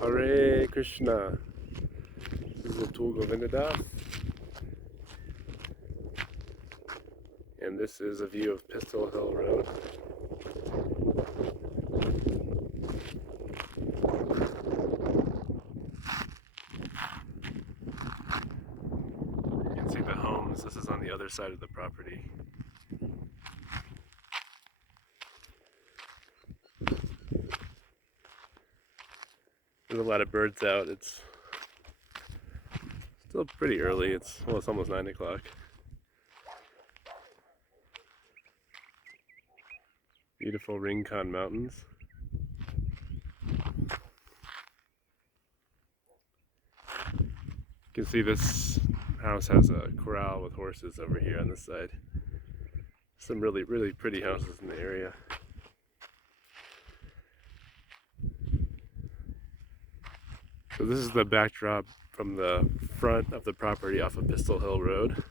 Hare Krishna. This is Atul Govindadas, and this is a view of Pistol Hill Road. You can see the homes. This is on the other side of the property. There's a lot of birds out. It's still pretty early. It's almost 9 o'clock. Beautiful Rincon Mountains. You can see this house has a corral with horses over here on this side. Some really pretty houses in the area. So this is the backdrop from the front of the property off of Pistol Hill Road.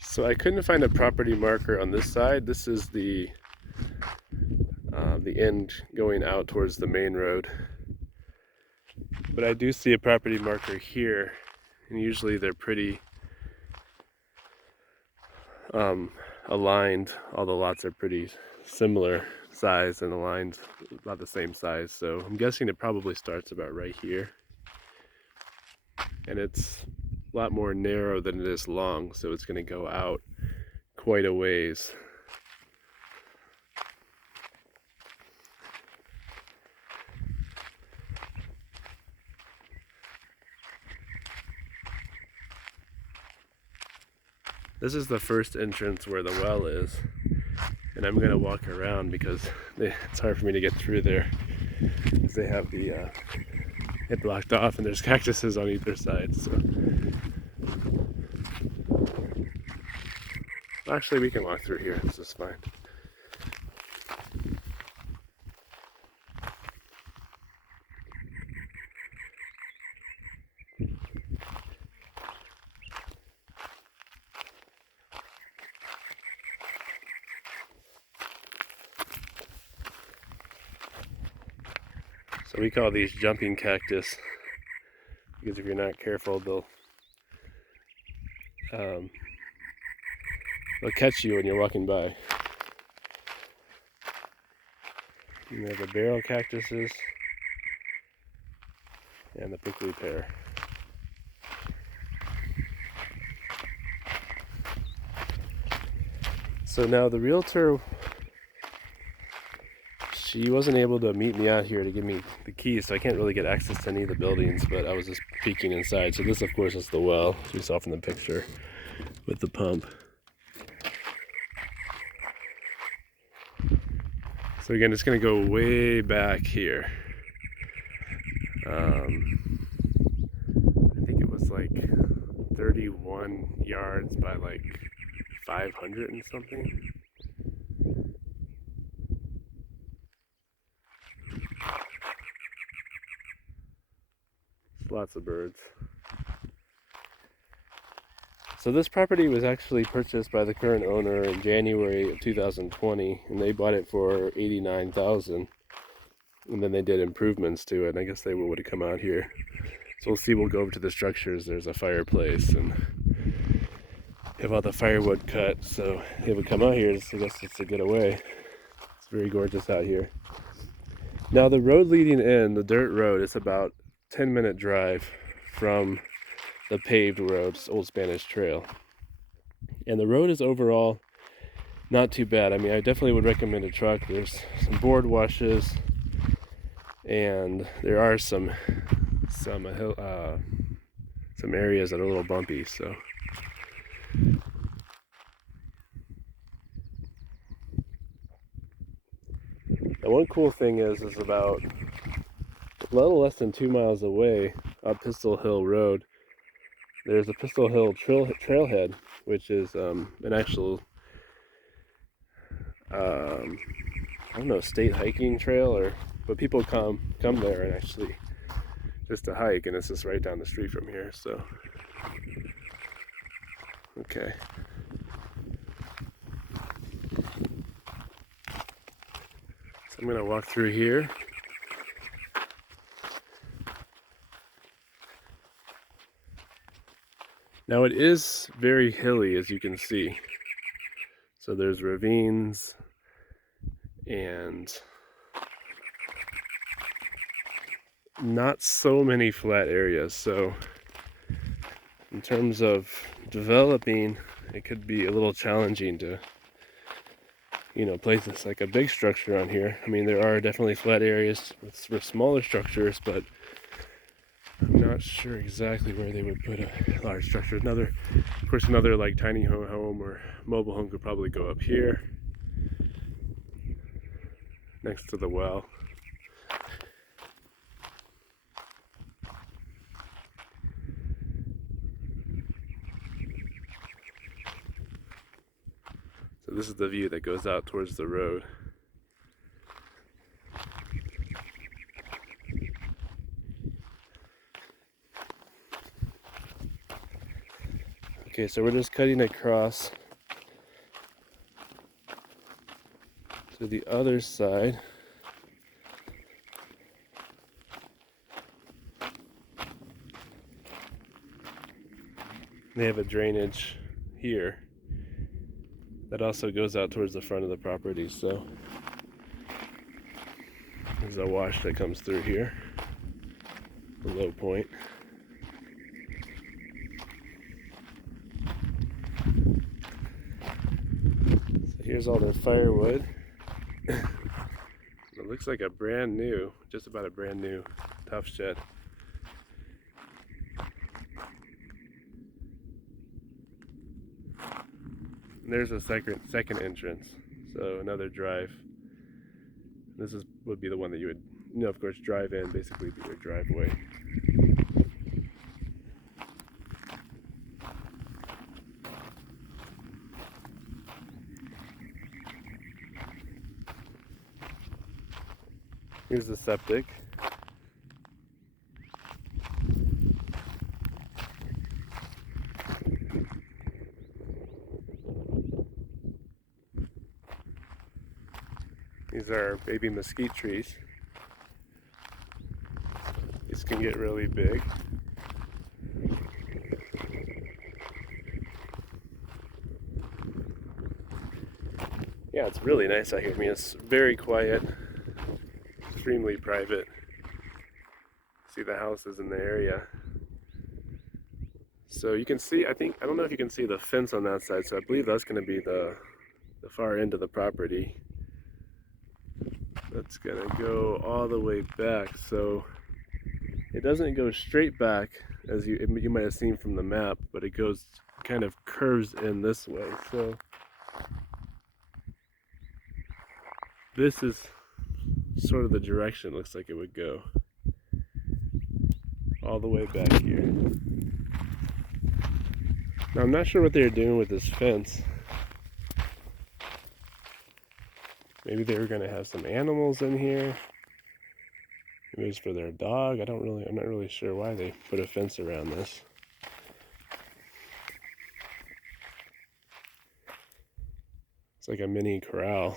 So I couldn't find a property marker on this side. This is the end going out towards the main road. But I do see a property marker here, and usually they're pretty aligned. All the lots are pretty similar size and aligned about the same size. So I'm guessing it probably starts about right here. And it's a lot more narrow than it is long, so it's going to go out quite a ways. This is the first entrance where the well is, and I'm going to walk around because it's hard for me to get through there because they have it blocked off and there's cactuses on either side. So actually we can walk through here. This is fine. So we call these jumping cactus because if you're not careful, they'll catch you when you're walking by. You have the barrel cactuses and the prickly pear. So now the realtor, she wasn't able to meet me out here to give me the keys, so I can't really get access to any of the buildings, but I was just peeking inside. So this, of course, is the well, as we saw from the picture, with the pump. So again, it's going to go way back here. I think it was like 31 yards by like 500 and something. Lots of birds. So this property was actually purchased by the current owner in January of 2020, and they bought it for $89,000. And then they did improvements to it. And I guess they would have come out here. So we'll see. We'll go over to the structures. There's a fireplace, and they have all the firewood cut. So they would come out here. I guess it's to get away. It's very gorgeous out here. Now the road leading in, the dirt road, is about 10-minute drive from the paved road, Old Spanish Trail. And the road is overall not too bad. I mean, I definitely would recommend a truck. There's some board washes, and there are some areas that are a little bumpy. So and one cool thing is about a little less than 2 miles away up Pistol Hill Road, there's a Pistol Hill trailhead, which is an actual I don't know, state hiking trail, but people come there and actually just to hike, and it's just right down the street from here. So, okay. So I'm gonna walk through here. Now it is very hilly, as you can see. So there's ravines and not so many flat areas. So in terms of developing, it could be a little challenging to, place this like a big structure on here. I mean, there are definitely flat areas with smaller structures, but I'm not sure exactly where they would put a large structure. Of course, another like tiny home or mobile home could probably go up here next to the well. So this is the view that goes out towards the road. Okay, so we're just cutting across to the other side. They have a drainage here that also goes out towards the front of the property. So there's a wash that comes through here, the low point. So here's all their firewood. It looks like just about a brand new tough shed. And there's a second entrance, so another drive. This would be the one that you would, of course, drive in, basically be your driveway. Here's the septic. These are baby mesquite trees. These can get really big. Yeah, it's really nice out here. I mean, it's very quiet, extremely private. See the houses in the area. So you can see, I don't know if you can see the fence on that side, so I believe that's going to be the far end of the property. That's going to go all the way back, so it doesn't go straight back as you might have seen from the map, but it kind of curves in this way. So this is sort of the direction it looks like it would go, all the way back here. Now I'm not sure what they're doing with this fence. Maybe they were going to have some animals in here. Maybe it's for their dog. I'm not really sure why they put a fence around this. It's like a mini corral.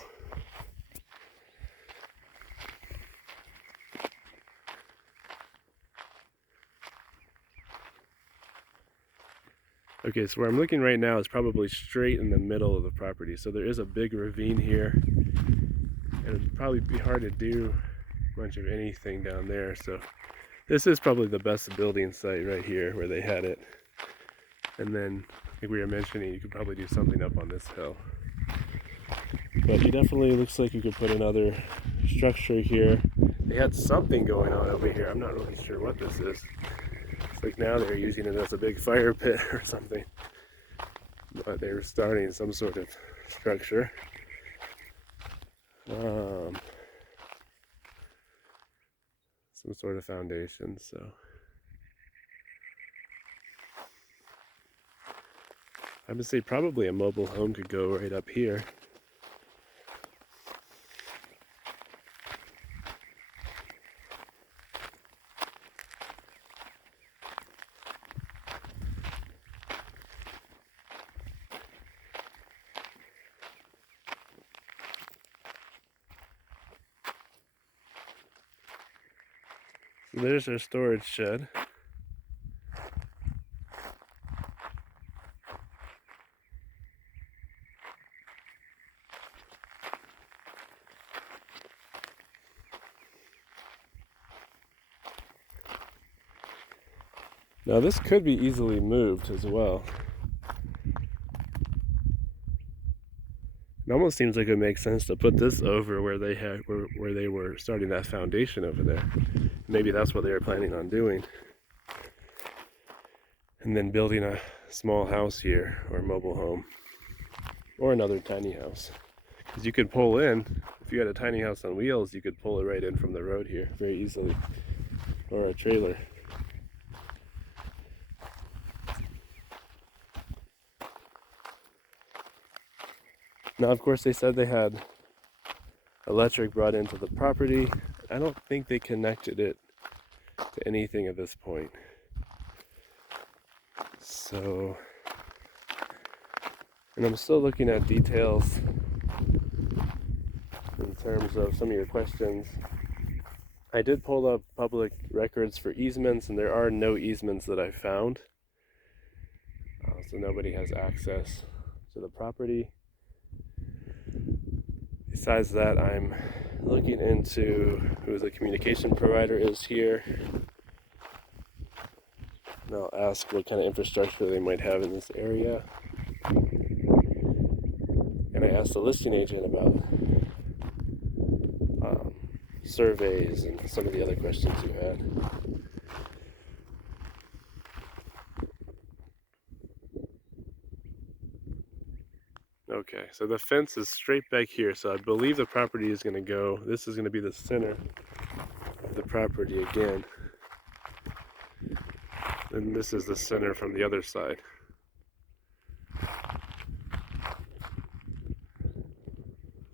Okay, so where I'm looking right now is probably straight in the middle of the property. So there is a big ravine here, and it would probably be hard to do much of anything down there. So this is probably the best building site right here where they had it. And then, like we were mentioning, you could probably do something up on this hill. But it definitely looks like you could put another structure here. They had something going on over here. I'm not really sure what this is. It's like now they're using it as a big fire pit or something. But they were starting some sort of structure. Some sort of foundation, so. I would say probably a mobile home could go right up here. There's our storage shed. Now this could be easily moved as well. It almost seems like it makes sense to put this over where they were starting that foundation over there. Maybe that's what they were planning on doing. And then building a small house here, or a mobile home, or another tiny house. Because you could pull in, if you had a tiny house on wheels, you could pull it right in from the road here very easily, or a trailer. Now, of course, they said they had electric brought into the property. I don't think they connected it to anything at this point. So, and I'm still looking at details in terms of some of your questions. I did pull up public records for easements, and there are no easements that I found. So nobody has access to the property. Besides that, I'm looking into who the communication provider is here. And I'll ask what kind of infrastructure they might have in this area. And I asked the listing agent about surveys and some of the other questions you had. Okay, so the fence is straight back here, so I believe the property is going to go, this is going to be the center of the property again. And this is the center from the other side.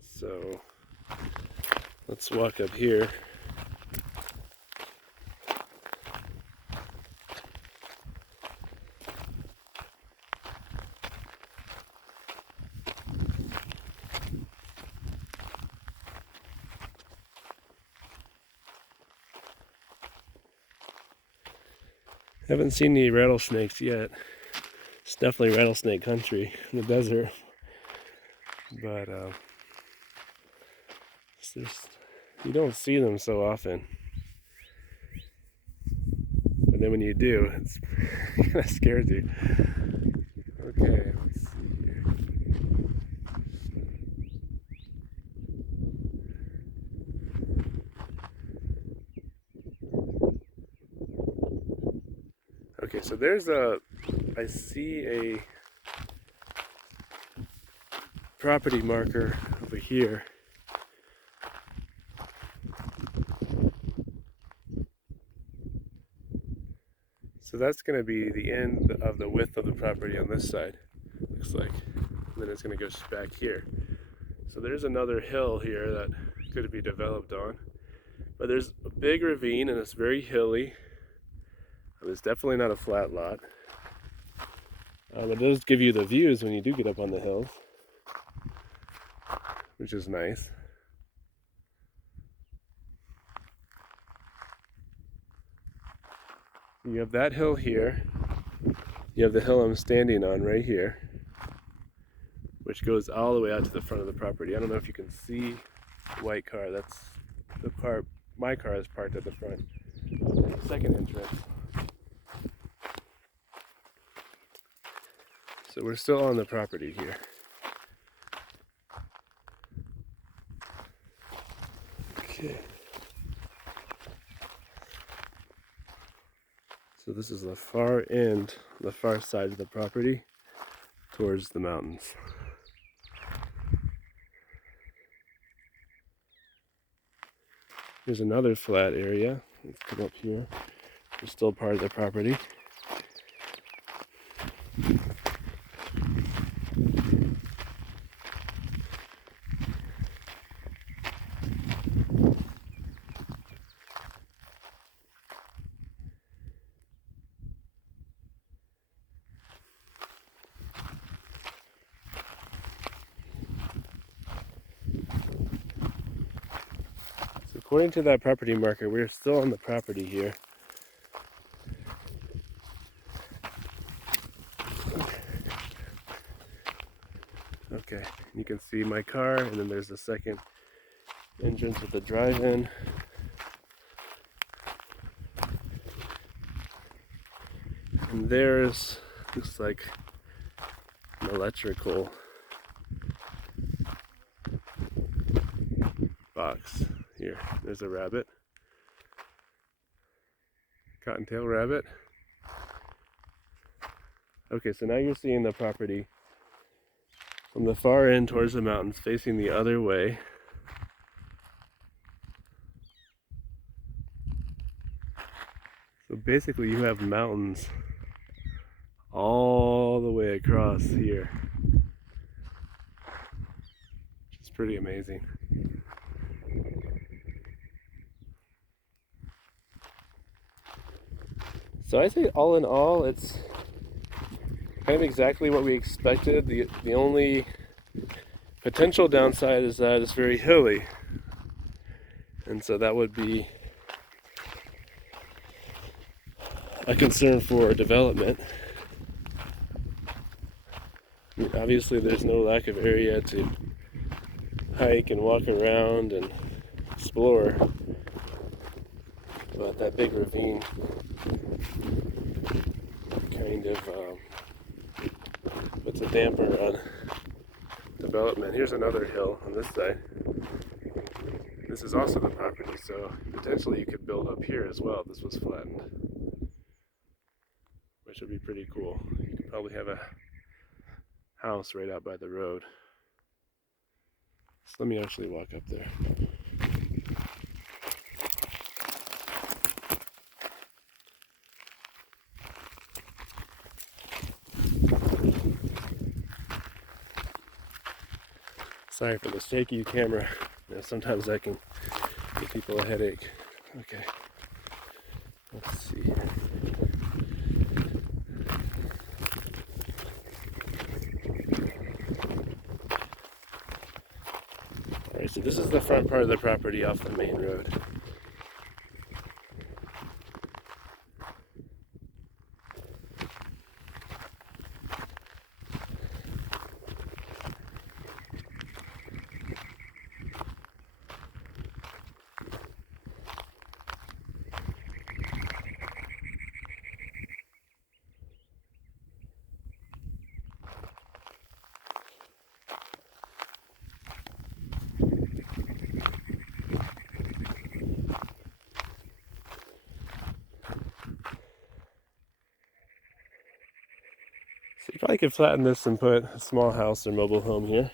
So let's walk up here. Haven't seen any rattlesnakes yet. It's definitely rattlesnake country in the desert. But you don't see them so often. But then when you do, it's kind of scares you. Okay, let's see here. Okay, so I see a property marker over here. So that's going to be the end of the width of the property on this side, looks like. And then it's going to go back here. So there's another hill here that could be developed on. But there's a big ravine and it's very hilly. It's definitely not a flat lot. But it does give you the views when you do get up on the hills, which is nice. You have that hill here. You have the hill I'm standing on right here, which goes all the way out to the front of the property. I don't know if you can see the white car. That's the car. My car is parked at the front. The second entrance. So we're still on the property here. Okay. So this is the far end, the far side of the property towards the mountains. Here's another flat area. Let's come up here. It's still part of the property. according to that property marker, we're still on the property here. Okay, you can see my car, and then there's the second entrance with the drive-in. And there's, looks like an electrical box. Here, there's a rabbit. Cottontail rabbit. Okay, so now you're seeing the property from the far end towards the mountains, facing the other way. So basically you have mountains all the way across here, which is pretty amazing. So I say all in all, it's kind of exactly what we expected. The only potential downside is that it's very hilly, and so that would be a concern for development. I mean, obviously there's no lack of area to hike and walk around and explore, but that big ravine kind of puts a damper on development. Here's another hill on this side. This is also the property, so potentially you could build up here as well if this was flattened, which would be pretty cool. You could probably have a house right out by the road. So let me actually walk up there. Sorry for the shaky camera. You know, sometimes I can give people a headache. Okay, let's see here. Alright, so this is the front part of the property off the main road. So you probably could flatten this and put a small house or mobile home here.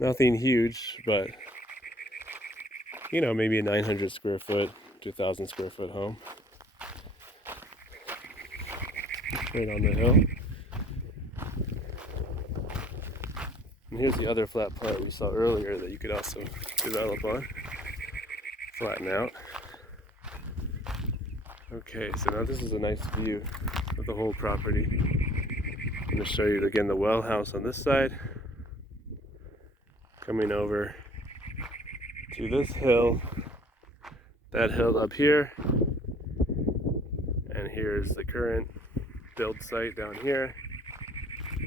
Nothing huge, but you know, maybe a 900 square foot to 1,000 square foot home. Right on the hill. And here's the other flat part we saw earlier that you could also develop on. Flatten out. Okay, so now this is a nice view of the whole property. I'm going to show you again the well house on this side. Coming over to this hill, that hill up here, and here's the current build site down here.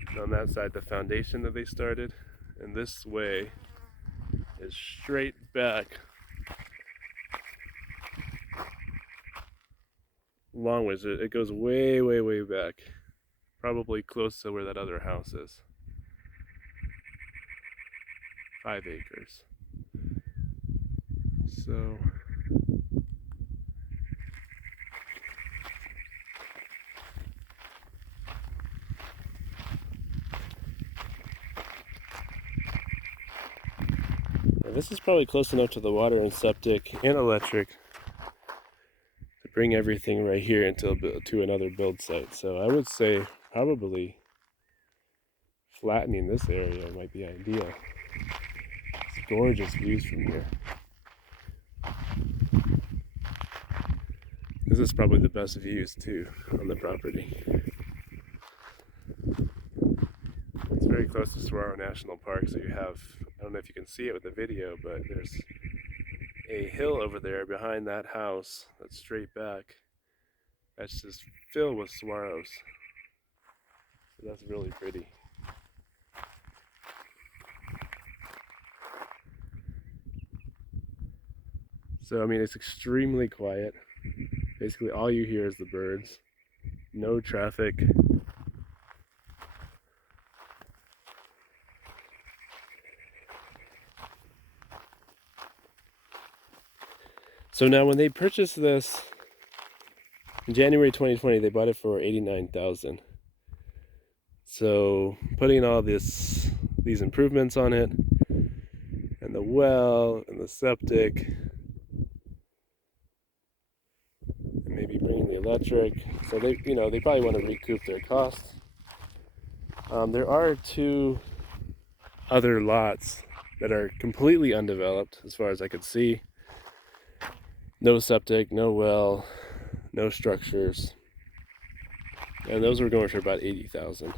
And on that side, the foundation that they started. And this way is straight back long ways. It goes way, way, way back, probably close to where that other house is. 5 acres. So this is probably close enough to the water and septic and electric to bring everything right here into to another build site. So I would say probably flattening this area might be ideal. It's gorgeous views from here. This is probably the best views too on the property. It's very close to Saguaro National Park, so you have, I don't know if you can see it with the video, but there's a hill over there behind that house that's straight back. That's just filled with saguaros. So that's really pretty. So, I mean, it's extremely quiet. Basically, all you hear is the birds. No traffic. So now when they purchased this in January 2020, they bought it for $89,000. So putting all these improvements on it, and the well, and the septic, and maybe bringing the electric, so they probably want to recoup their costs. There are 2 other lots that are completely undeveloped, as far as I could see. No septic, no well, no structures, and those were going for about $80,000.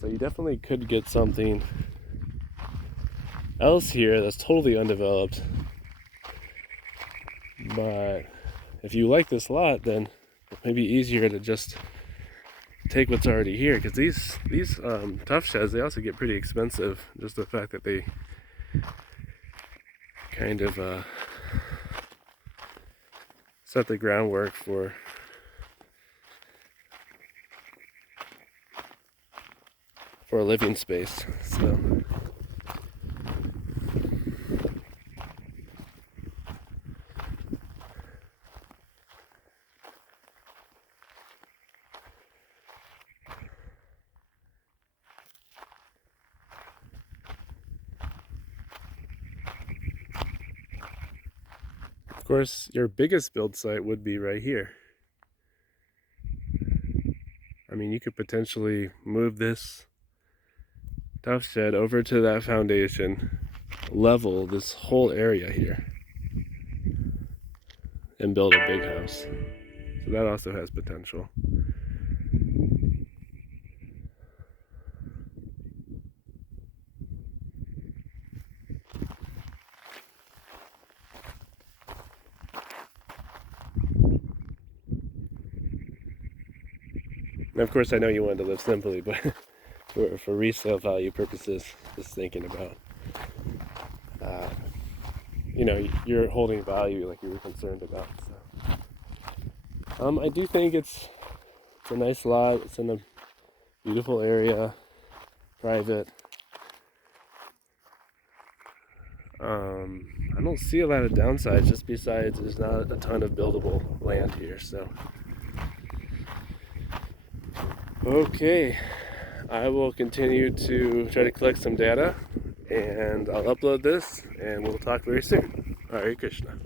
So you definitely could get something else here that's totally undeveloped. But if you like this lot, then it may be easier to just take what's already here, because these tough sheds, they also get pretty expensive. Just the fact that they kind of set the groundwork for a living space. So of course, your biggest build site would be right here. I mean, you could potentially move this tough shed over to that foundation, level this whole area here, and build a big house. So that also has potential. And of course, I know you wanted to live simply, but for resale value purposes, just thinking about, you're holding value like you were concerned about. So, I do think it's a nice lot. It's in a beautiful area, private. I don't see a lot of downsides, just besides there's not a ton of buildable land here. So, okay, I will continue to try to collect some data, and I'll upload this, and we'll talk very soon. Hare Krishna.